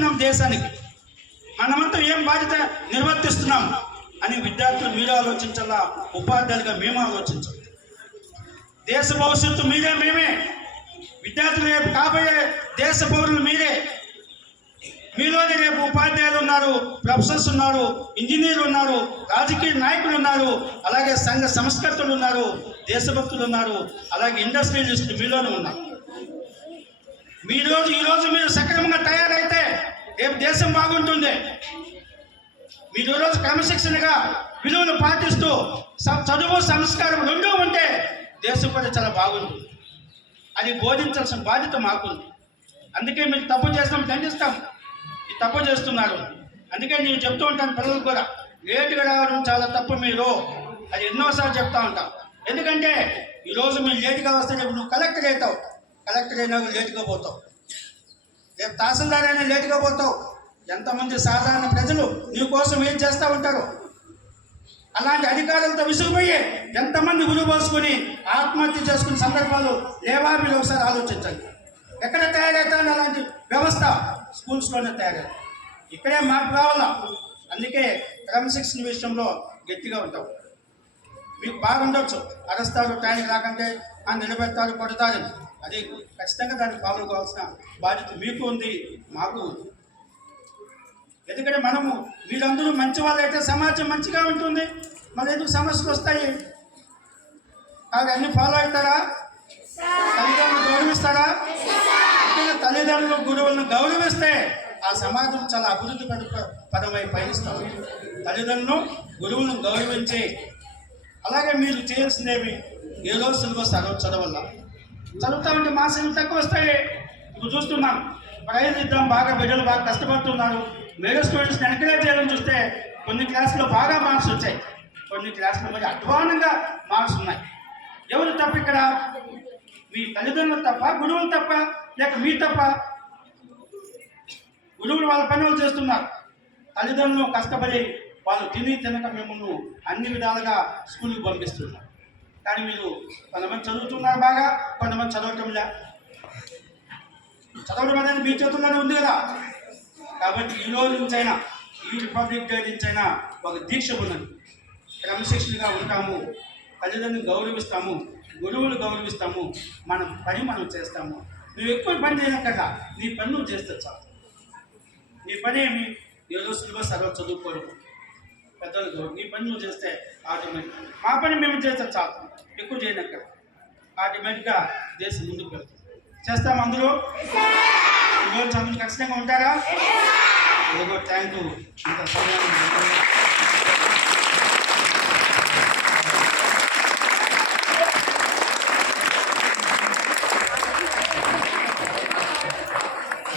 చేస్తున్నాం దేశానికి. మనమంతా ఏం బాధ్యత నిర్వర్తిస్తున్నాం అని విద్యార్థులు మీరు ఆలోచించాలా? ఉపాధ్యాయులుగా మేము ఆలోచించాలి దేశ భవిష్యత్తు మీరే మేమే. విద్యార్థులు రేపు కాబోయే దేశ పౌరులు మీరే. మీలోనే రేపు ఉపాధ్యాయులు ఉన్నారు ప్రొఫెసర్స్ ఉన్నారు ఇంజనీర్లు ఉన్నారు రాజకీయ నాయకులు ఉన్నారు అలాగే సంఘ సంస్కర్తలు ఉన్నారు దేశభక్తులు ఉన్నారు అలాగే ఇండస్ట్రియలిస్టులు మీలోనే ఉన్నారు. మీ రోజు మీరు సక్రమంగా తయారైతే బాగుంటుంది. మీరు ఈ రోజు క్రమశిక్షణగా విలువలు పాటిస్తూ చదువు సంస్కారం రెండూ ఉంటే దేశం కూడా చాలా బాగుంటుంది అది బోధించాల్సిన బాధ్యత మాకుంది. అందుకే మీరు తప్పు చేస్తాం దండిస్తాం. ఈ తప్పు చేస్తున్నారు. అందుకే నేను చెప్తూ ఉంటాను పిల్లలకు కూడా లేటుగా రావడం చాలా తప్పు మీరు. అది ఎన్నోసార్లు చెప్తా ఉంటాం. ఎందుకంటే ఈరోజు మీరు లేటుగా వస్తే రేపు నువ్వు కలెక్టర్ అవుతావు. కలెక్టర్ అయినా లేటుగా పోతావు. రేపు తహసీల్దార్ అయినా లేటుగా పోతావు. ఎంతమంది సాధారణ ప్రజలు నీ కోసం ఏం చేస్తూ ఉంటారు? అలాంటి అధికారులతో విసుగుపోయి ఎంతమంది ఉరుబోసుకుని ఆత్మహత్య చేసుకునే సందర్భాలు లేవా మీరు ఒకసారి ఆలోచించండి. ఎక్కడ తయారవుతాను అలాంటి వ్యవస్థ? స్కూల్స్లోనే తయారవుతుంది ఇక్కడే మార్పు కావాలా? అందుకే క్రమశిక్షణ విషయంలో గట్టిగా ఉంటాం. మీకు బాగుండొచ్చు. అరస్తారు టైంకి రాకంటే ఆ నిలబెడతారు కొడతారు. అది ఖచ్చితంగా దాన్ని ఫాలో కావాల్సిన బాధ్యత మీకు ఉంది మాకు ఉంది. ఎందుకంటే మనము వీళ్ళందరూ మంచి వాళ్ళైతే సమాజం మంచిగా ఉంటుంది. మన ఎందుకు సమస్యలు వస్తాయి? అవి ఫాలో అవుతారా? తల్లిదండ్రులు గౌరవిస్తారా? తల్లిదండ్రులు గురువులను గౌరవిస్తే ఆ సమాజం చాలా అభివృద్ధి పద పదమై పయనిస్తాం తల్లిదండ్రులు గురువులను గౌరవించి అలాగే మీరు చేయాల్సిందేమి? ఏదో సిలబస్ చదవ చదవాల? చదువుతామంటే మా సిలబస్ తక్కువ వస్తాయి? ఇప్పుడు చూస్తున్నాం. ప్రైజ్ ఇద్దాం బాగా బిడ్డలు బాగా కష్టపడుతున్నారు. మేడే స్టూడెంట్స్ని ఎంకరేజ్ చేయాలని చూస్తే కొన్ని క్లాసులో బాగా మార్క్స్ వచ్చాయి. కొన్ని క్లాసులో మరి అధ్వానంగా మార్క్స్ ఉన్నాయి. ఎవరు తప్ప ఇక్కడ? మీ తల్లిదండ్రులు తప్ప గురువులు తప్ప లేక మీ తప్ప? గురువులు వాళ్ళ పనులు చేస్తున్నారు. తల్లిదండ్రులు కష్టపడి వాళ్ళు తిని తినక మిమ్మల్ని అన్ని విధాలుగా స్కూల్కి పంపిస్తున్నారు. కానీ మీరు కొంతమంది చదువుతున్నారు బాగా కొంతమంది చదవటం లేదు చదవడం అనేది మీ చేతుల్లోనే ఉంది కదా. కాబట్టి ఈ రోజు నుంచైనా ఈ రిపబ్లిక్ డే నుంచైనా ఒక దీక్ష ఉన్నది. క్రమశిక్షణగా ఉంటాము తల్లిదండ్రులు గౌరవిస్తాము గురువులు గౌరవిస్తాము మన పని మనం చేస్తాము. నువ్వు ఎక్కువ పని చేయనక్కట నీ పని నువ్వు చేస్తే చాలు. నీ పని ఏమి ఏదో సిలబస్ సర్వ చదువుకోరు పెద్దలు గౌరవం నీ పని నువ్వు చేస్తే ఆటోమేటిక్ మా పని మేము చేస్తే చాలు. ఎక్కువ చేయనక్కడ ఆటోమేటిక్గా దేశం ముందుకు వెళ్తుంది. చేస్తాం అందరూ ఈరోజు అందరూ ఖచ్చితంగా ఉంటారా? ఇదిగో థ్యాంక్ యూ ఇంత సమయం